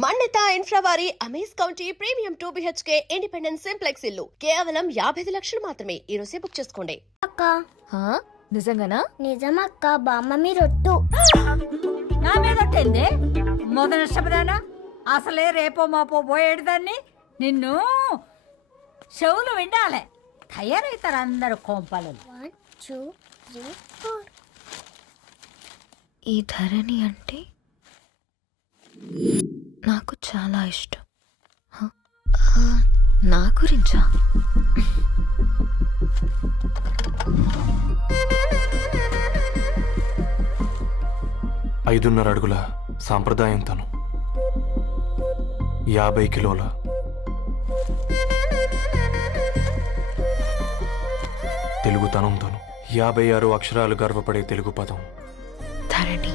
మన్నిత infra వారి amaze county premium 2 BHK independent simplex ఇల్లు కేవలం 55 లక్షలు మాత్రమే. ఈ రోజే బుక్ చేసుకోండి. అక్క నిజంగానా? నిజమక్క, బామ్మ మీరొట్టు. నా మీద ఒట్టేంది మొదటి శబ్దానా? అసలే రేపో మాపో పోయేడు దాన్ని. నిన్ను చెవులు వినాలే, తయారవుతారు అందరు కోంపాలు. 1 2 3 4. ఈ ధరణి అంటే నాకు చాలా ఇష్టం. నా గురించా? ఐదున్నర అడుగుల సాంప్రదాయం తను, 50 కిలోల తెలుగుతనం తను, 56 అక్షరాలు గర్వపడే తెలుగు పదం ధరణి.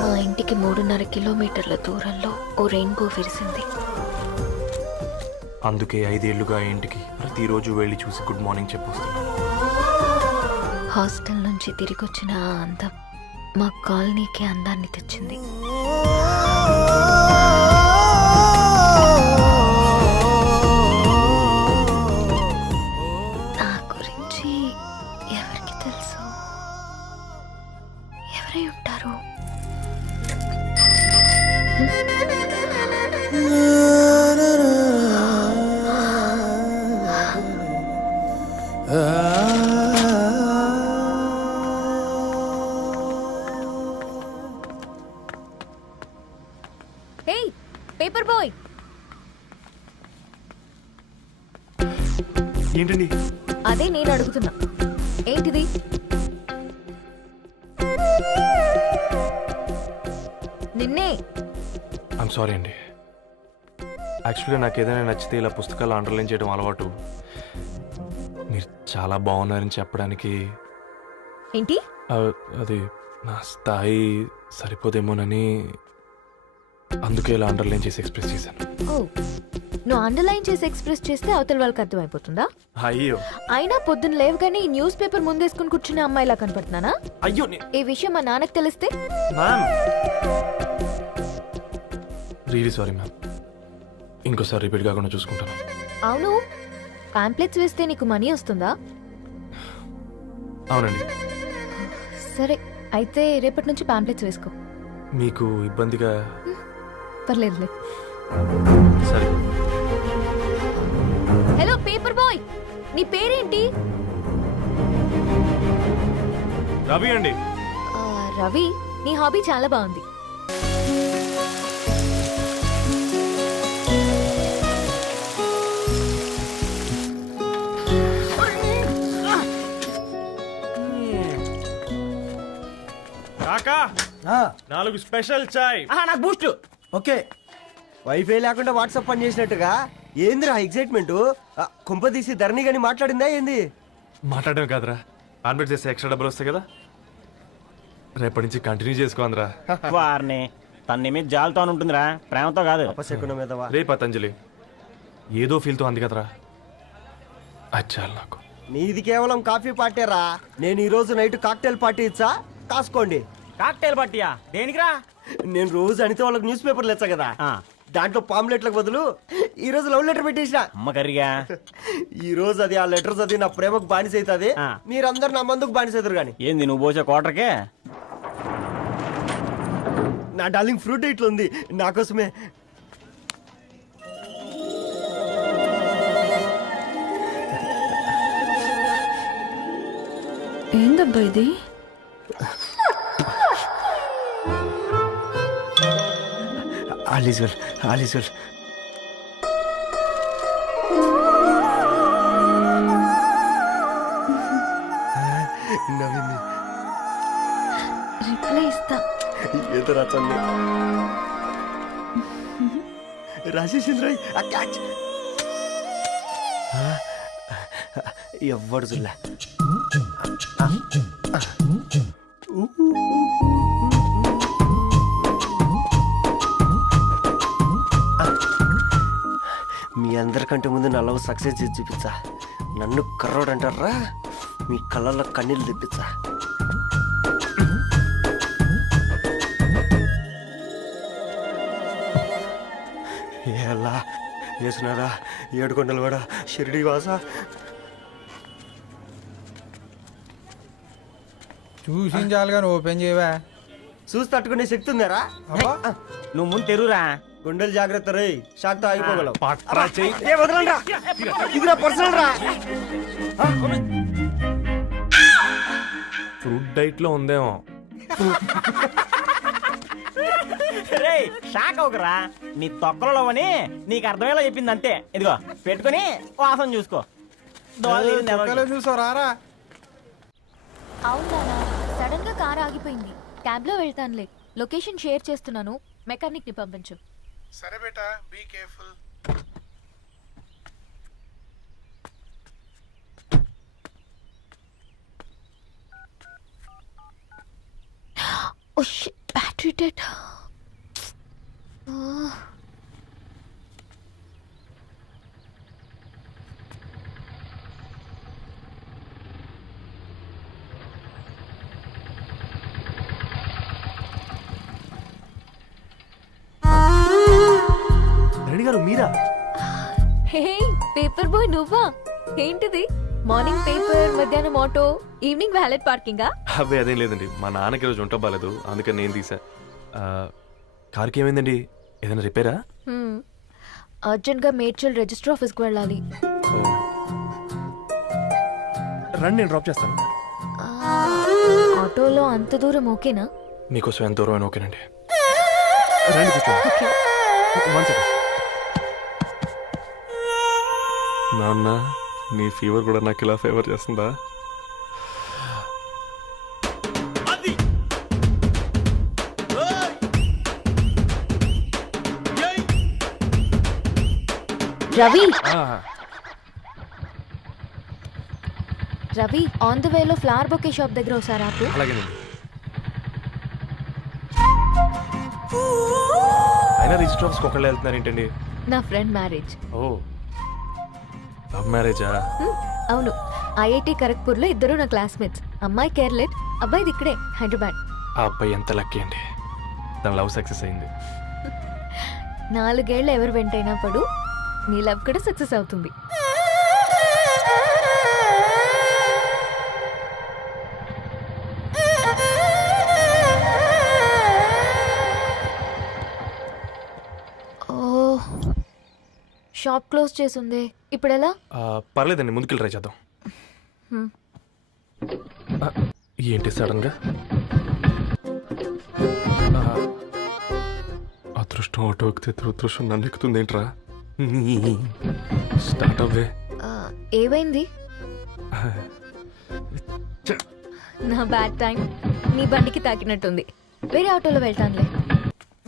మా ఇంటికి 3.5 కిలోమీటర్ల దూరంలో ఓ రెయిన్బో విరిసింది. అందుకే 5 ఏళ్లుగా ఇంటికి ప్రతిరోజు వెళ్ళి చూసి గుడ్ మార్నింగ్ చెప్పొస్తున్నాను. హాస్టల్ నుంచి తిరిగి వచ్చిన ఆ అందం మా కాలనీకి అందాన్ని తెచ్చింది. నా గురించి ఎవరికి తెలుసు? ఎవరై ఉంటారు? పేపర్ బాయ్, ఏంటండి? అదే నేను అడుగుతున్నా, ఏంటిది? నిన్నే. ఐమ్ సారీ అండి. యాక్చువల్గా నాకు ఏదైనా నచ్చితే ఇలా పుస్తకాలు అండర్లైన్ చేయడం అలవాటు. మీరు చాలా బాగున్నారని చెప్పడానికి ఏంటి? అది నా స్థాయి సరిపోదేమోనని అందుకే ఇలా అండర్లైన్ చేసి ఎక్స్ప్రెస్ చేశాను. ఓ, నువ్వు అండర్లైన్ చేసి ఎక్స్ప్రెస్ చేస్తే అవతల వాళ్ళకి అర్థమైపోతుందా? అయ్యో, అయినా పొద్దున్న లేవగానే ఈ న్యూస్ పేపర్ ముందేసుకుని కూర్చునే అమ్మాయిలా కనపడుతున్నానా? అయ్యో, ఈ విషయం మా నాన్నకు తెలిస్తే? Ma'am, really sorry ma'am. ఇంకోసారి రిపీట్ కాకుండా చూసుకుంటాను. అవును, పాంప్లెట్స్ వేస్తే నీకు మనీ వస్తుందా? అవునండి. సరే, అయితే రేపటి నుంచి పాంప్లెట్స్ వేసుకో. మీకు ఇబ్బందిగా? పర్లేదులే. సరే. హలో పేపర్ బాయ్, నీ పేరేంటి? రవి అండి. రవి, నీ హాబీ చాలా బాగుంది. కాకా, 4 స్పెషల్ చాయ్. నాకు బూస్ట్. ఓకే, వైఫై లేకుండా వాట్సాప్ పని చేసినట్టుగా ఏందిరా ఎగ్జైట్మెంట్? కుంప తీసి ధరణి గాని మాట్లాడిందా ఏంది? మాట్లాడడం కాదురా, కాన్వర్ట్ చేస్తే ఎక్స్ట్రా డబ్బులు వస్తాయి కదా, రేపటి నుంచి కంటిన్యూ చేసుకోందిరా. వారిని తన మీద జాలతో ఉంటుందిరా, ప్రేమతో కాదు. అపశకునం మీద రే పతంజలి, ఏదో ఫీల్తో అంది కదరా, అచ్చాలి నాకు. నీది కేవలం కాఫీ పార్టీరా. నేను ఈ రోజు నైట్ కాక్టైల్ పార్టీ ఇచ్చా, కాసుకోండి. కాక్టైల్ పార్టీయా? దేనికిరా? నేను రోజు అనితే వాళ్ళకి న్యూస్ పేపర్లు ఇచ్చా కదా, దాంట్లో పాంప్లెట్లకు బదులు ఈ రోజు లవ్ లెటర్ పెట్టేసిన. అమ్మ కర్రీగా ఈ రోజు అది ఆ లెటర్ చదివి నా ప్రేమకు బానిస అవుతుంది. మీరందరు నా మందుకు బానిస అవుతారు. కానీ ఏంది నువ్వు పోసే కోటర్కే? నా డార్లింగ్ ఫ్రూట్ ఇట్లా ఉంది నా కోసమే. ఏందబ్బా ఇది? ఆలిజుల్ ఆలిజుల్. నవ్వింది. రిప్లై ఇస్తా. ఏదో రచండి రాజేసింద్ర. ఎవ్వడు జుల్లా. మీ అందరికంటే ముందు నా లవ్ సక్సెస్ చేసి చూపించా. నన్ను కర్రోడు అంటారా? మీ కళ్ళల్లో కన్నీళ్ళు తెప్పించా. ఎలా వేసినారా ఏడుకొండలు కూడా షిరిడి వాస. చూసించాలి కానీ ఓపెన్ చేయవా? చూసి తట్టుకునే శక్తి ఉందారా? నువ్వు ముందు తెరురా. గుండెలు జాగ్రత్త రే, షాక్తో ఆగిపోగలవు. పట్రా చెయ్యి. ఏ వదలండ్రా, ఇది నా పర్సనల్ రా. ఫ్రూట్ డైట్ లో ఉందేమో. రేయ్ షాక్ అవకరా. నీ తొక్కలలో అని నీకు అర్థమయ్యేలా చెప్పింది అంతే. ఇదిగో పెట్టుకొని వాసన చూసుకో. చూసావు రారా? అవునా, సడన్ గా కార్ ఆగిపోయింది. క్యాబ్ లో వెళ్తానులే. లొకేషన్ షేర్ చేస్తున్నాను, మెకానిక్ ని పంపించు. సరే బేటా, be careful. Oh shit, battery dead. Reddy గారు మీరా? హే పేపర్ బాయ్, నువ్వా? ఏంటిది? మార్నింగ్ పేపర్, మధ్యాహ్నం ఆటో, ఈవినింగ్ వ్యాలెట్ పార్కింగా? అబ్బే అదేం లేదండి, మా నాన్నకి రోజు ఉంట బాగాలేదు, అందుకని నేను తీసా. కార్కి ఏమైందండి? ఏదైనా రిపేరా? అర్జెంట్ గా మేడ్చల్ రిజిస్టర్ ఆఫీస్ కు వెళ్ళాలి. రండి, నేను డ్రాప్ చేస్తాను. ఆటోలో అంత దూరం ఓకేనా? మీకోసం ఎంత దూరం అయినా ఓకేనండి. రండి కూర్చోండి. One second. నాన్న, నీ ఫీవర్ కూడా నాకు ఇలా ఫేవర్ చేస్తుందా? రవి, రవి, ఆన్ ద వేలో ఫ్లవర్ బొకే షాప్ దగ్గర ఒకసారి ఆపు. అలాగేనండి. అయినా రిజిస్టర్ ఆఫీస్కి ఒకళ్ళు వెళ్తున్నారు ఏంటండి? నా ఫ్రెండ్ మ్యారేజ్. ఓ, లవ్ మ్యారేజా? అవును, ఐఐటి ఖరగ్పూర్ లో ఇద్దరు నా క్లాస్మేట్స్. అమ్మాయి కేర్లెట్, అబ్బాయిది ఇక్కడే హైదరాబాద్. ఆ అబ్బాయి ఎంత లక్కీ అండి, తన లవ్ సక్సెస్ అయింది. 4 ఏళ్ళు ఎవరు వెంటైనా పడు, నీ లవ్ కూడా సక్సెస్ అవుతుంది. షాప్ క్లోజ్ చేసింది, ఇప్పుడు ఎలా? పర్లేదండి, ముందుకెళ్ళి ట్రై చేద్దాం. ఏంటి సడన్ గా? అదృష్టం ఆటో ఎక్కితే దురదృష్టం నన్ను ఎక్కుతుంది ఏంట్రా? స్టార్ట్ అవ్వే. ఏమైంది? నా బ్యాడ్ టైం నీ బండికి తాకినట్టుంది. వేరే ఆటోలో వెళ్తానులే,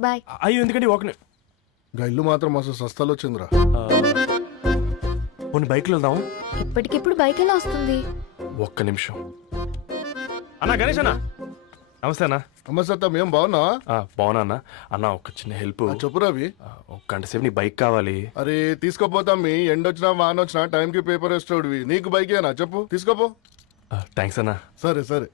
బాయ్. అయ్యో ఎందుకండి ఒక ఇల్లు మాత్రం మస్తు సస్తాలు వచ్చిందిరా. కొన్ని బైక్లో వెళ్దాం. ఇప్పటికిప్పుడు బైక్ ఎలా వస్తుంది? ఒక్క నిమిషం. అన్నా గణేష్ అన్న, నమస్తే అన్న. నమస్తే, మేము బాగున్నావా? బాగున్నా అన్న. అన్న ఒక చిన్న హెల్ప్. చెప్పు రవి. ఒక గంట సేపు నీ బైక్ కావాలి. అరే తీసుకోపోతాం, మీ ఎండొచ్చినా వానొచ్చినా టైంకి పేపర్ వేస్తాడువి. నీకు బైకేనా చెప్పు, తీసుకోపో. థ్యాంక్స్ అన్న. సరే సరే.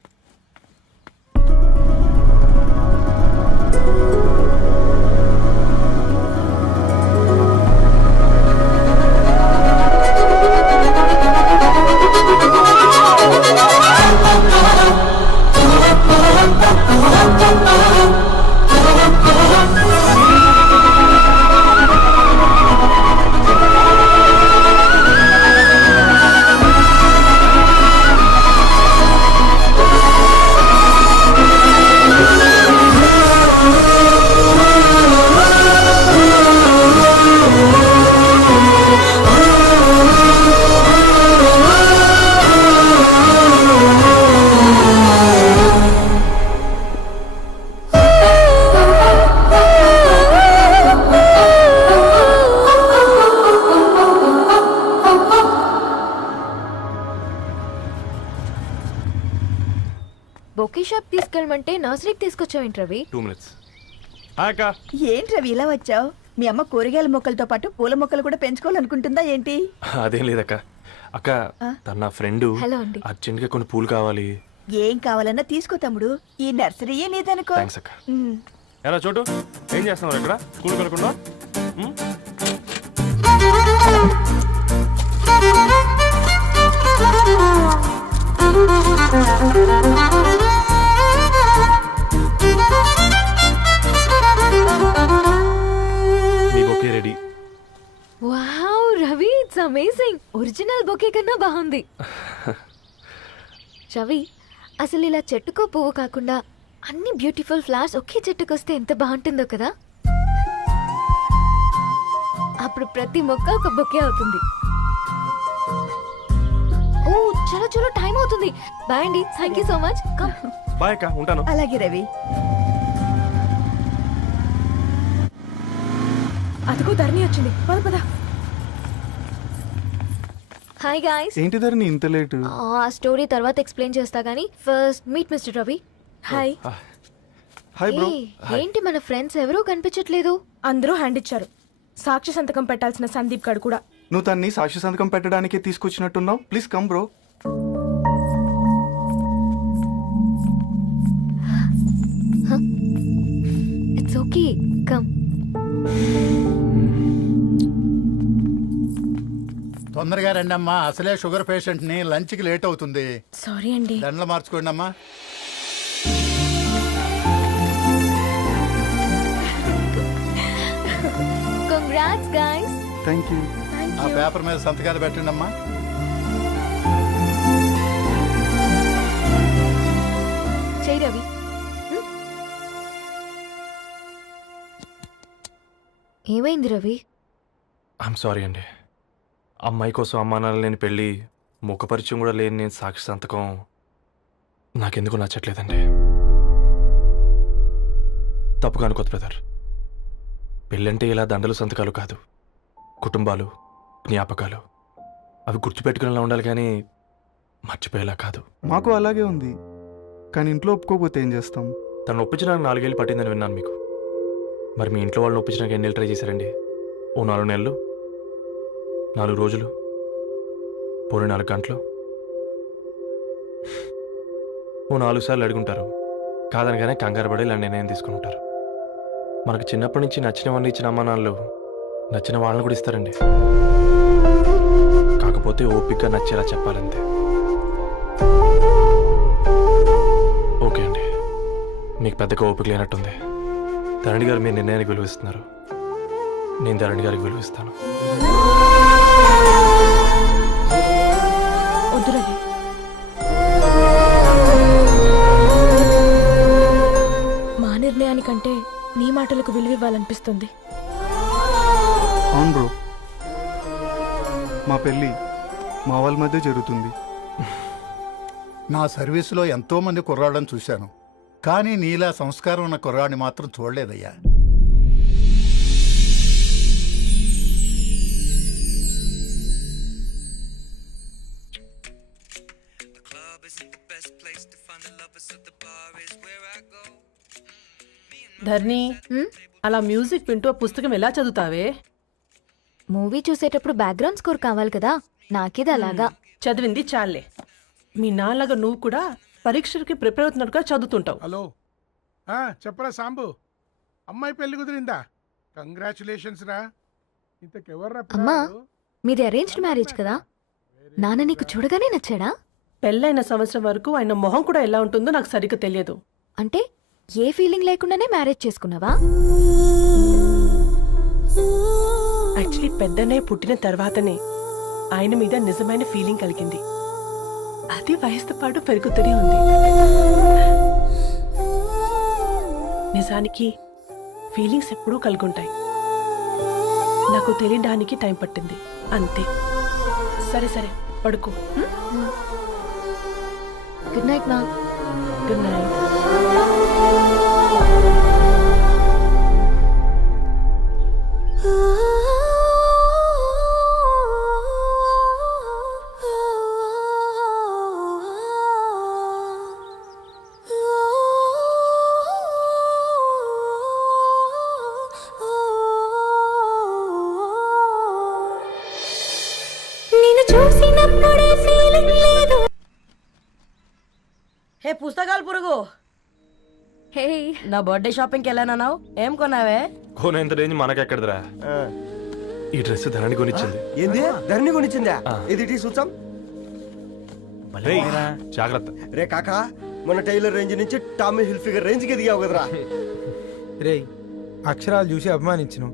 బొకే షాప్ తీసుకెళ్ళమంటే నర్సరీకి తీసుకొచ్చావేంటి రవి? 2 minutes. అక్క, ఏంటి రవి ఇలా వచ్చావు? మీ అమ్మ కూరగాయల మొక్కలతో పాటు పూల మొక్కలు కూడా పెంచుకోవాలనుకుంటుందా ఏంటి? అదేం లేదక్క. అక్క తన నా ఫ్రెండ్ హలో అండి. అర్జెంట్గా కొన్ని పూలు కావాలి. ఏం కావాలన్నా తీసుకో తమ్ముడు, ఈ నర్సరీయే నీదనుకో. థ్యాంక్స్ అక్క. ఎలా చోటు ఏం చేస్తున్నావు ఇక్కడ స్కూల్ కలకుండా? మీ bouquet ready. Wow Ravi, it's amazing. Original bouquet కన్నా బాగుంది. రవి, అసలు ఇలా చెట్టుకో పువ్వు కాకుండా అన్ని బ్యూటిఫుల్ ఫ్లవర్స్ ఒకే చెట్టుకు వస్తే ఎంత బాగుంటుందో కదా. అప్పుడు ప్రతి మొక్క ఒక బొకే అవుతుంది. ఓ చలో చలో, టైం అవుతుంది. బాయ్ అండి, thank you so much. Come. Bye అక్క, ఉంటాను. అలాగే రవి. అదిగో ధరణి వచ్చింది, పద పద. Hi guys. ఏంటి ధరణి ఇంత లేట్? ఆ స్టోరీ తర్వాత ఎక్స్ప్లెయిన్ చేస్తా గానీ first meet mister Ravi. Hi. Hi bro. ఏంటి మన ఫ్రెండ్స్ ఎవరూ కనిపించట్లేదు? అందరూ హ్యాండ్ ఇచ్చారు. సాక్షి సంతకం పెట్టాల్సిన సందీప్ గడు కూడా. నువ్వు తన్ని సాక్షి సంతకం పెట్టడానికి తీసుకొచ్చినట్టున్నావు. Please come bro. It's okay, come. తొందరగా రండి అమ్మా, అసలే షుగర్ పేషెంట్ ని, లంచ్ కి లేట్ అవుతుంది. సారీ అండి. దండలు మార్చుకోండి అమ్మా. Congrats guys. Thank you. ఆ పేపర్ మీద సంతకాలు పెట్టండి అమ్మా. చెయ్ రవి. ఏమైంది రవి? ఐఎమ్ సారీ అండి. అమ్మాయి కోసం అమ్మా నాన్న లేని పెళ్ళి, ముఖ పరిచయం కూడా లేని నేను సాక్షి సంతకం నాకెందుకు నచ్చట్లేదండి. తప్పుగా అనుకోదు బ్రదర్. పెళ్ళంటే ఇలా దండలు సంతకాలు కాదు, కుటుంబాలు, జ్ఞాపకాలు. అవి గుర్తుపెట్టుకునేలా ఉండాలి కానీ మర్చిపోయేలా కాదు. మాకు అలాగే ఉంది, కానీ ఇంట్లో ఒప్పుకోకపోతే ఏం చేస్తాం? తను ఒప్పించడానికి 4 ఏళ్ళు పట్టిందని విన్నాను మీకు. మరి మీ ఇంట్లో వాళ్ళని ఒప్పించడానికి ఎన్ని ఏళ్ళు ట్రై చేశారండి? ఓ 4 నెలలు, 4 రోజులు, పోనీ 4 గంటలు, ఓ 4 సార్లు అడుగుంటారు. కాదనగానే కంగారు పడి ఇలా నిర్ణయం తీసుకుని ఉంటారు. మనకు చిన్నప్పటి నుంచి నచ్చినవన్నీ ఇచ్చిన అమ్మా నాన్నలు నచ్చిన వాళ్ళని కూడా ఇస్తారండి. కాకపోతే ఓపికగా నచ్చేలా చెప్పాలంతే. ఓకే అండి, మీకు పెద్దగా ఓపిక లేనట్టుంది. ధరణి గారు మీ నిర్ణయానికి విలువిస్తున్నారు, నేను ధరణి గారికి విలువిస్తాను. వద్దు రవి. మా నిర్ణయానికంటే నీ మాటలకు విలువ ఇవ్వాలనిపిస్తుంది. అవును బ్రో, మా పెళ్ళి మా వాళ్ళ మధ్య జరుగుతుంది. నా సర్వీసులో ఎంతో మంది కుర్రాళ్ళని చూశాను, కానీ నీలా సంస్కారం ఉన్న కుర్రాడిని మాత్రం చూడలేదయ్యా. ధర్ని, అలా మ్యూజిక్ వింటూ ఆ పుస్తకం ఎలా చదువుతావే? మూవీ చూసేటప్పుడు బ్యాక్గ్రౌండ్ స్కోర్ కావాలి కదా, నాకిది అలాగా. చదివింది చాలే. మీ నాన్నగా నువ్వు కూడా పరీక్షలకి ప్రిపేర్ అవుతున్నట్టుగా చదువుతుంటావు. హలో, చెప్పరా సాంబు, అమ్మాయి పెళ్లి కుదిరిందా? కంగ్రాచులేషన్స్ రా. ఇంతకెవర్రా? అమ్మా, మీది అరేంజ్డ్ మ్యారేజ్ కదా, నాన్న నీకు చూడగానే నచ్చాడా? పెళ్ళైన సంవత్సరం వరకు ఆయన మొహం కూడా ఎలా ఉంటుందో నాకు సరిగ్గా తెలియదు. అంటే ఏ ఫీలింగ్ లేకుండానే మ్యారేజ్ చేసుకున్నావా? యాక్చువల్లీ పెద్దన్నయ్య పుట్టిన తర్వాతనే ఆయన మీద నిజమైన ఫీలింగ్ కలిగింది. అది వయసుతో పాటు పెరుగుతూనే ఉంది. నిజానికి ఫీలింగ్స్ ఎప్పుడూ కలుగుంటాయి. నాకు తెలియడానికి టైం పట్టింది అంతే. సరే సరే, పడుకో. గుడ్ నైట్ మా. Good night. నిన్ను చూసినప్పుడు హే పుస్తకాలు పురుగు, హే నా బర్త్డే షాపింగ్కి వెళ్ళానన్నావు, ఏం కొన్నావే? కోనేంత రేంజ్ మనకెక్కడదిరా. ఈ డ్రెస్ ధరణి కొనిచ్చింది. ఏంది ధరణి కొనిచ్చిందా? ఇది టీ చూసాం. రేయ్, జాగ్రత్త. రే కాకా, మన టైలర్ రేంజ్ నుంచి టామీ హిల్ఫిగర్ రేంజ్ కి ఎదిగావు కదరా. రేయ్, అక్షరాలు చూసి అభిమానించను,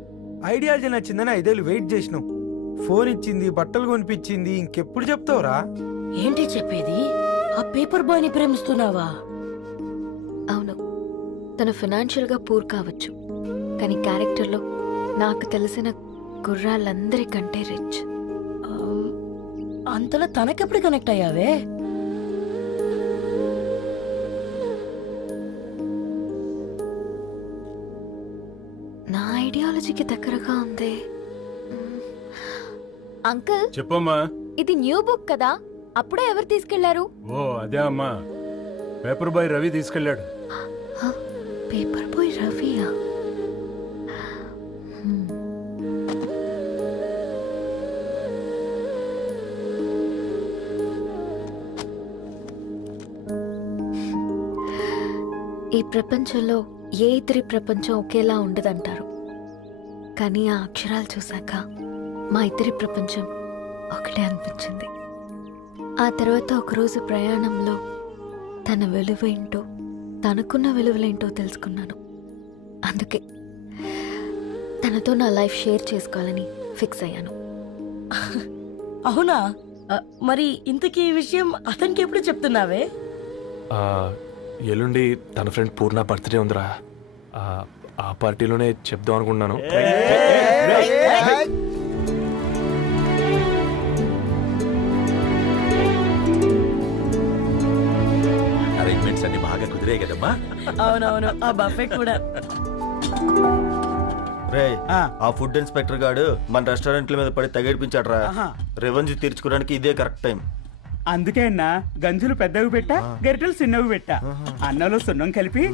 ఐడియాలజీ నచ్చిందని 5 ఏళ్ళు వెయిట్ చేసినావు. ఫోన్ ఇచ్చింది, బట్టలు కొనిపించింది, ఇంకెప్పుడు చెప్తావురా? ఏంటి చెప్పేది? ఆ పేపర్ బాయ్ ని ప్రేమిస్తున్నావా? అవును, తను ఫినాన్షియల్గా పూర్ కావచ్చు, కానీ క్యారెక్టర్లో నాకు తెలిసిన కుర్రాళ్ళందరికంటే రిచ్. అంతలో తనకెప్పుడు కనెక్ట్ అయ్యావే? నా ఐడియాలజీకి దగ్గరగా ఉంది. అంకుల్, చెప్పమ్మా. ఇది న్యూ బుక్ కదా, అప్పుడే ఎవరు తీసుకెళ్లారు? ఓ అదే అమ్మా, పేపర్ బాయ్ రవి తీసుకెళ్ళాడు. పేపర్ బాయ్ రవియా? ఈ ప్రపంచంలో ఏ ఇద్దరి ప్రపంచం ఒకేలా ఉండదంటారు, కానీ ఆ అక్షరాలు చూశాక మా ఇద్దరి ప్రపంచం ఒకటే అనిపించింది. ఆ తర్వాత ఒకరోజు ప్రయాణంలో తన విలువేంటో, తనకున్న విలువలేంటో తెలుసుకున్నాను. అందుకే తనతో నా లైఫ్ షేర్ చేసుకోవాలని ఫిక్స్ అయ్యాను. అవునా? మరి ఇంతకీ ఈ విషయం అతనికి ఎప్పుడు చెప్తున్నావే? ఎల్లుండి తన ఫ్రెండ్ పూర్ణ బర్త్డే ఉందిరా. ఆ పార్టీలోనే చెప్దాం అనుకున్నాను. అరేంజ్మెంట్స్ అన్ని బాగా కుదిరే కదమ్మా. అవునవును, ఆ బఫే కూడా. రే, ఆ ఫుడ్ ఇన్స్పెక్టర్ గాడు మన రెస్టారెంట్ల మీద పడి తగేడిపించాడ్రా. రెవెన్యూ తీర్చుకోవడానికి ఇదే కరెక్ట్ టైం. అందుకే అన్న గంజులు పెద్దవి పెట్టా, గరిటెలు చిన్నవి పెట్టా, అన్నంలో సున్నం కలిపి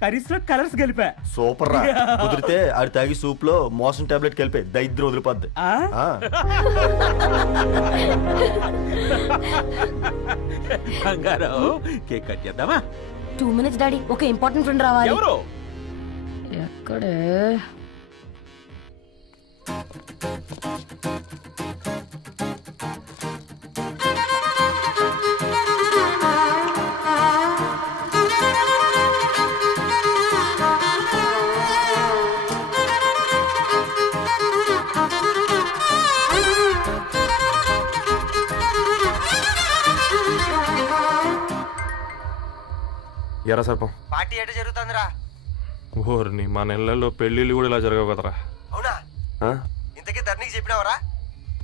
కర్రీస్ లో కలర్స్ కలిపా. సూపర్ రా. కుదిరితే ఆడి తాగి సూప్ లో మోషన్ టాబ్లెట్ కలిపే దైద్రం వదిలిపోద్ది. బంగారం, కేక్ కట్ చేద్దామా? 2 minutes డాడీ, ఒక ఇంపార్టెంట్ ఫ్రెండ్ రావాలి. ఎవరు? ఎక్కడే? ఎరా సర్పం, పార్టీ ఎట జరుగుతుందిరా? ఓర్ని మా నెలల్లో పెళ్ళిళ్ళు కూడా ఇలా జరగవు కదరా. అవునా? ఇంతకీ ధరణికి చెప్పినావరా?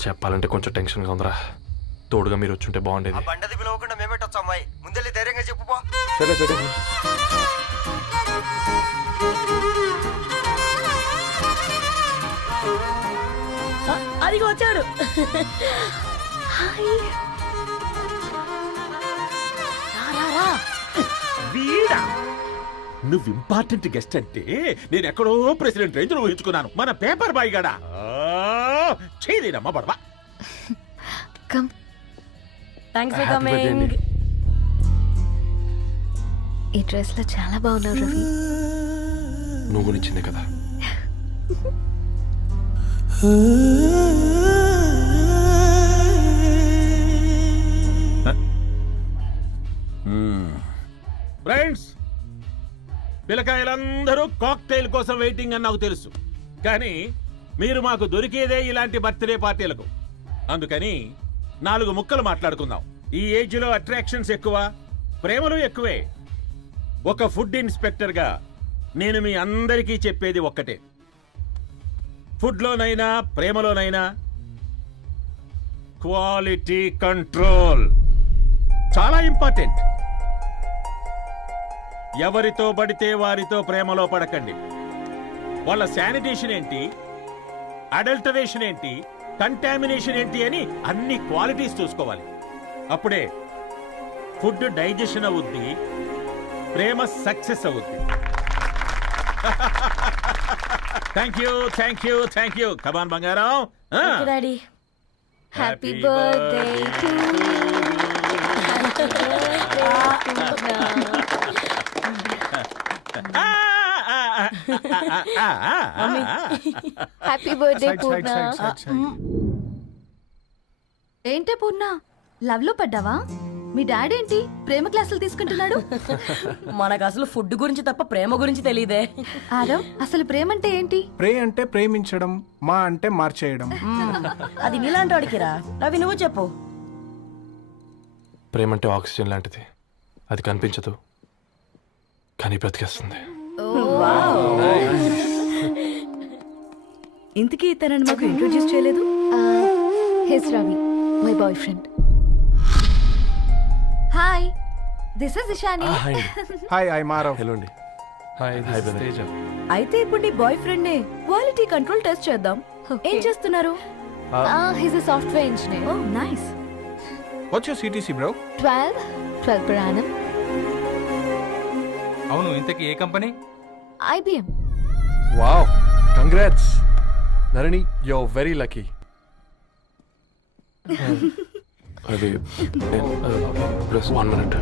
చెప్పాలంటే కొంచెం టెన్షన్గా ఉందిరా. తోడుగా మీరు వచ్చుంటే బాగుండేది. బండది పిలవకుండా మేమేటొచ్చా అమ్మాయి? ముందెళ్ళి ధైర్యంగా చెప్పుకో. సరే సరే. అదిగో వచ్చాడు. వీడా? నువ్వు ఇంపార్టెంట్ గెస్ట్ అంటే నేను ఎక్కడో ప్రెసిడెంట్ రేంజ్ ఊహించుకున్నాను. మన పేపర్ బాయ్ గడా చేయలేనమ్మా బడవా. కమ్. Thanks for coming. ఈ డ్రెస్ లో చాలా బాగున్నావు రవి. నువ్వు గురించిందే కదా. ఫ్రెండ్స్, పిల్లకాయలందరూ కాక్టైల్ కోసం వెయిటింగ్ అని నాకు తెలుసు, కానీ మీరు మాకు దొరికేదే ఇలాంటి బర్త్డే పార్టీలకు. అందుకని 4 ముక్కలు మాట్లాడుకుందాం. ఈ ఏజ్ లో అట్రాక్షన్స్ ఎక్కువ, ప్రేమలు ఎక్కువే. ఒక ఫుడ్ ఇన్స్పెక్టర్ గా నేను మీ అందరికీ చెప్పేది ఒక్కటే, ఫుడ్లోనైనా ప్రేమలోనైనా క్వాలిటీ కంట్రోల్ చాలా ఇంపార్టెంట్. ఎవరితో పడితే వారితో ప్రేమలో పడకండి. వాళ్ళ శానిటేషన్ ఏంటి, అడల్టరేషన్ ఏంటి, కంటామినేషన్ ఏంటి అని అన్ని క్వాలిటీస్ చూసుకోవాలి. అప్పుడే ఫుడ్ డైజెషన్ అవుద్ది, ప్రేమ సక్సెస్ అవుద్ది. Thank you, thank you, thank you. Come on బంగారం. Daddy, happy birthday to you. Happy birthday Purna. ఏంటే పూర్ణ లవ్ లో పడ్డావా? మీ డాడీ ఏంటి ప్రేమ క్లాసులు తీసుకుంటున్నాడు? మనకు అసలు ఫుడ్ గురించి తప్ప ప్రేమ గురించి తెలియదే. ఆరవ్ అసలు ప్రేమ అంటే ఏంటి? ప్రే అంటే ప్రేమించడం, మా అంటే మార్చేయడం. అది నీలాంటి వాడికిరా. రవి నువ్వు చెప్పు. ప్రేమ అంటే ఆక్సిజన్ లాంటిది. అది కనిపించదు కానీ బ్రతికేస్తుంది. ఇంతకీ తనని మాకు ఇంట్రొడ్యూస్ చేయలేదు. He's Ravi, my boyfriend. Hi, this is Ishani. Hi, I మారవ్. హలో అండి. హాయ్ తేజ. అయితే ఇప్పుడు నీ బాయ్ ఫ్రెండ్ నే క్వాలిటీ కంట్రోల్ టెస్ట్ చేద్దాం. ఏం చేస్తున్నారు? He's a software engineer. Oh nice. What's your CTC bro? 12 per annum. అవును, ఇంతకీ ఏ కంపెనీ? IBM. Wow, congrats Dharani, you are very lucky. అది ప్లస్ 1 minute.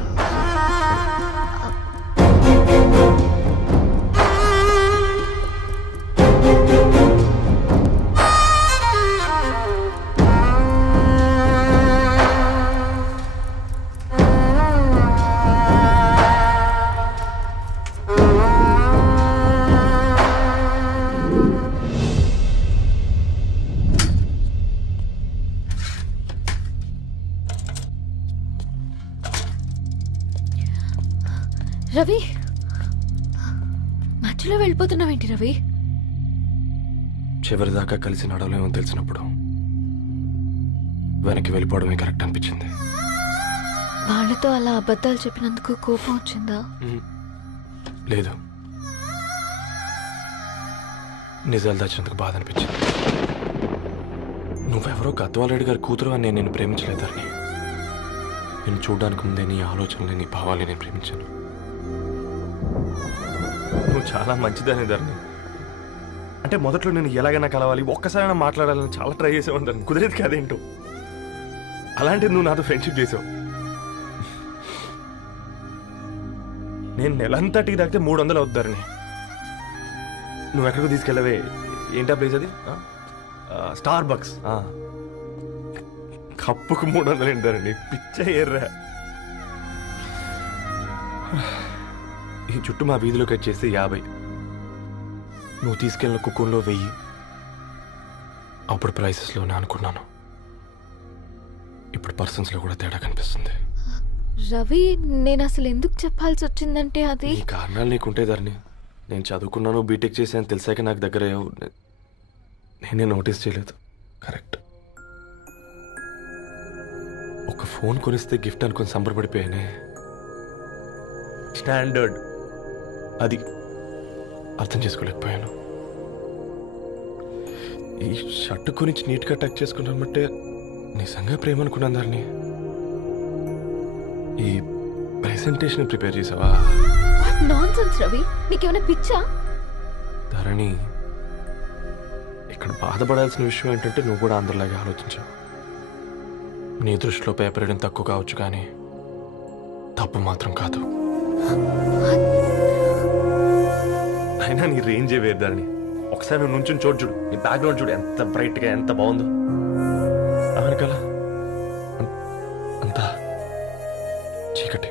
రవి, మధ్యలో వెళ్ళిపోతున్నావేంటి రవి? చివరిదాకా కలిసి నడవలేమో తెలిసినప్పుడు వెనక్కి వెళ్ళిపోవడమే కరెక్ట్ అనిపించింది. వాళ్ళతో అలా అబద్ధాలు చెప్పినందుకు కోపం వచ్చిందా? లేదు, నిజాలు దాచినందుకు బాధ అనిపించింది. నువ్వెవరో గద్వాలరెడ్డి గారి కూతురు అని నేను ప్రేమించలేదని. నేను చూడడానికి ముందే నీ ఆలోచనలు, నీ భావాలు నేను ప్రేమించాను. నువ్వు చాలా మంచిదని ధరణి. అంటే మొదట్లో నేను ఎలాగైనా కలవాలి, ఒక్కసారైనా మాట్లాడాలని చాలా ట్రై చేసేవాడిని ధరణి. కుదిరేది కాదేంటో. అలాంటిది నువ్వు నాతో ఫ్రెండ్షిప్ చేసావు. నేను నెలంతటికి తాకితే 300 అవుతారని. నువ్వు ఎక్కడికి తీసుకెళ్ళవే? ఏంటా ప్లేస్ అది? Star bucks. కప్పుకు 300 ఏంటారండి, పిచ్చ ఎర్రా. ఈ చుట్టూ మా వీధిలో కట్ చేస్తే 50. నువ్వు తీసుకెళ్ళిన కుక్కన్లో 1000. అప్పుడు ప్రైసెస్లోనే అనుకున్నాను, ఇప్పుడు పర్సన్స్లో కూడా తేడా కనిపిస్తుంది. రవి, నేను అసలు ఎందుకు చెప్పాల్సి వచ్చిందంటే అది ఈ కారణాలు నీకుంటే ధరణి. నేను చదువుకున్నాను, బీటెక్ చేశాను తెలిసాక నాకు దగ్గర నేనే నోటీస్ చేయలేదు. కరెక్ట్. ఒక ఫోన్ కొనిస్తే గిఫ్ట్ అనుకుని సంబరపడిపోయానే. స్టాండర్డ్ అది అర్థం చేసుకోలేకపోయాను. ఈ షర్టు గురించి నీట్గా టచ్ చేసుకున్నామంటే నిజంగా ప్రేమ అనుకున్నాను దాన్ని. ఈ ప్రెజెంటేషన్ ప్రిపేర్ చేసావా? నాన్సెన్స్ రవి, నీకేమైనా పిచ్చా? ధరణి, ఇక్కడ బాధపడాల్సిన విషయం ఏంటంటే నువ్వు కూడా అందరిలాగే ఆలోచించావు. నీ దృష్టిలో పేపర్ వేయడం తక్కువ కావచ్చు కానీ తప్పు మాత్రం కాదు. అయినా నీ రేంజే వేరు ధరణి. ఒకసారి నువ్వు నుంచుని చూడు, నీ బ్యాక్గ్రౌండ్ చూడు ఎంత బ్రైట్గా, ఎంత బాగుందో. అమెరికాలా అంతా చీకటి.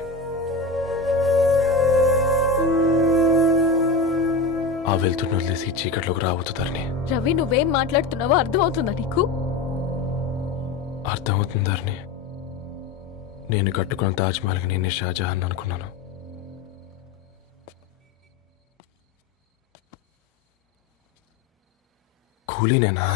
ఆ వెళ్తున్న వదిలేసి చీకట్లోకి రాబోతుందని. రవి, నువ్వేం మాట్లాడుతున్నావో అర్థమవుతుందా నీకు? అర్థమవుతుందని. నేను కట్టుకున్న తాజ్మహల్కి నేనే షాజహాన్ అనుకున్నాను. కూలీనేనా?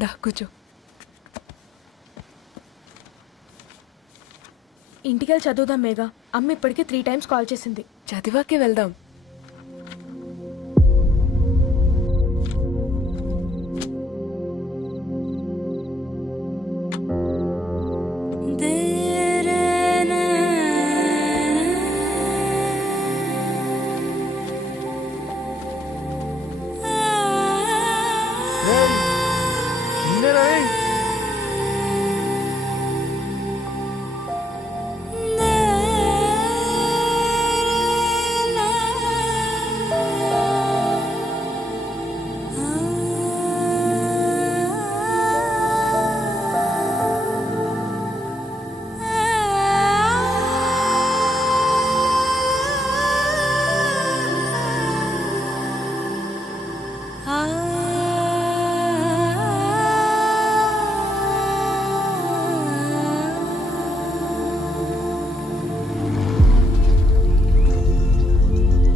దా కూర్చో. ఇంటికెళ్ళి చదువుదాం మేఘా. అమ్మ ఇప్పటికే 3 times కాల్ చేసింది. చదివాకే వెళ్దాం.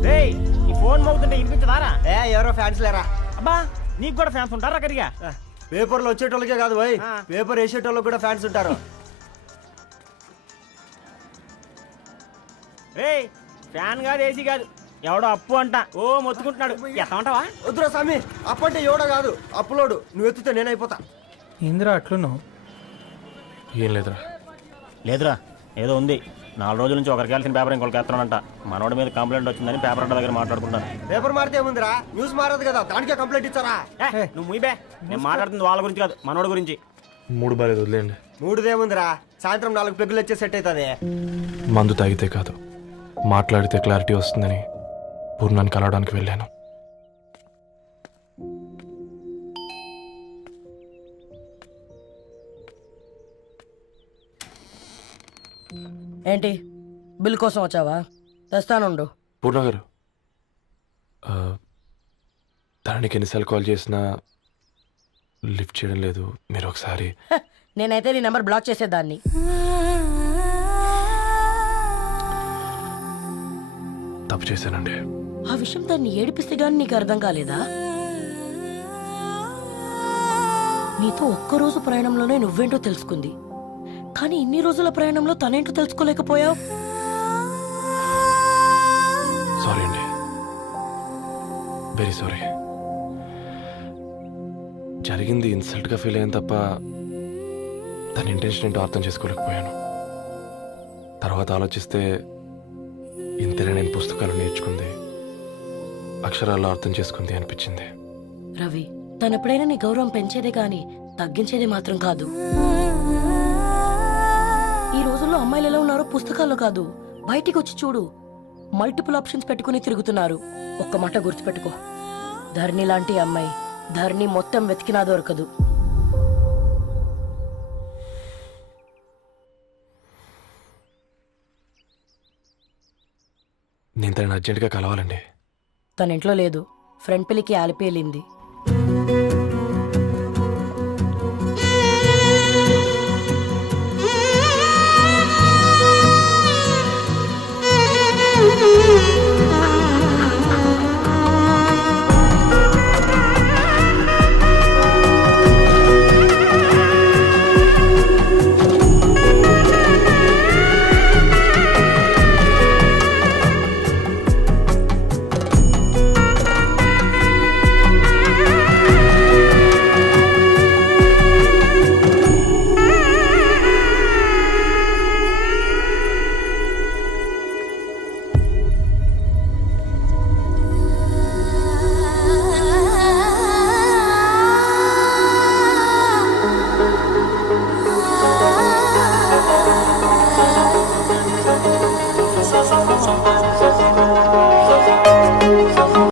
రేయ్ ఈ ఫోన్ మోగుతుంటే వినిపించదారా? ఎవరో ఫ్యాన్స్ లేరా? అబ్బా నీకు కూడా ఫ్యాన్స్ ఉంటారా కరిగా? పేపర్లు వచ్చేటోళ్ళకే కాదు పోయి, పేపర్ వేసేటోళ్ళకి కూడా ఫ్యాన్స్ ఉంటారు. రేయ్ ఫ్యాన్ కాదు, ఏసీ కాదు, ఎవడో అప్పు అంట ఓ మొత్తుకుంటున్నాడు. ఎత్తమంటావా? వద్దురా స్వామి, అప్పంటే ఎవడో కాదు అప్పులోడు. నువ్వు ఎత్తుతే నేనైపోతా. ఏందిరా అట్లున్నావు? ఏం లేదురా. లేదురా, ఏదో ఉంది. 4 రోజుల నుంచి ఒకరికి వెళ్ళిన పేపర్ ఇంకొకరికి ఎత్తానంట. మనోడి మీద కంప్లైంట్ వచ్చిందని పేపర్ అడ్డ దగ్గర మాట్లాడుకుంటాను. పేపర్ మారితే ఏముందిరా, న్యూస్ మారదు కదా, దానికే కంప్లైంట్ ఇచ్చారా? నువ్వు ముయ్యబే, నేను మాట్లాడుతుంది వాళ్ళ గురించి కాదు, మనోడి గురించి. మూడు బాలేదు, వదిలేండి. మూడుదేముందిరా, సాయంత్రం 4 పెగ్గులు వచ్చే సెట్ అవుతుంది. మందు తాగితే కాదు, మాట్లాడితే క్లారిటీ వస్తుందని పూర్ణాన్ని కలవడానికి వెళ్ళాను. ఏంటి బిల్ కోసం వచ్చావా? తెస్తానుండు. పూర్ణ గారు, తనకి ఎన్నిసార్లు కాల్ చేసినా లిఫ్ట్ చేయడం లేదు. మీరు ఒకసారి నేనైతే నీ నెంబర్ బ్లాక్ చేసేదాన్ని. తప్పు చేశానండి. ఆ విషయం దాన్ని ఏడిపిస్తే గానీ నీకు అర్థం కాలేదా? నీతో ఒక్కరోజు ప్రయాణంలోనే నువ్వేంటో తెలుసుకుంది, కానీ ఇన్ని రోజుల ప్రయాణంలో తనేంటో తెలుసుకోలేకపోయావు. సారీ అండి, వెరీ సారీ. జరిగింది ఇన్సల్ట్గా ఫీల్ అయ్యాను తప్ప తన ఇంటెన్షన్ ఏంటో అర్థం చేసుకోలేకపోయాను. తర్వాత ఆలోచిస్తే ఇంతనే నేను పుస్తకాలు నేర్చుకుంది, అక్షరాల్లో అర్థం చేసుకుంది అనిపించింది. రవి, తను ఎప్పుడైనా నీ గౌరవం పెంచేదే గాని తగ్గించేదే మాత్రం కాదు. ఈ రోజుల్లో అమ్మాయిలు ఎలా ఉన్నారో పుస్తకాల్లో కాదు, బయటికి వచ్చి చూడు. మల్టిపుల్ ఆప్షన్స్ పెట్టుకుని తిరుగుతున్నారు. ఒక్క మాట గుర్తుపెట్టుకో, ధరణి లాంటి అమ్మాయి ధరణి మొత్తం వెతికినా దొరకదు. నేను తనని అర్జెంటుగా కలవాలండి. తన ఇంట్లో లేదు, ఫ్రెండ్ పెళ్లికి ఆలిపేలింది.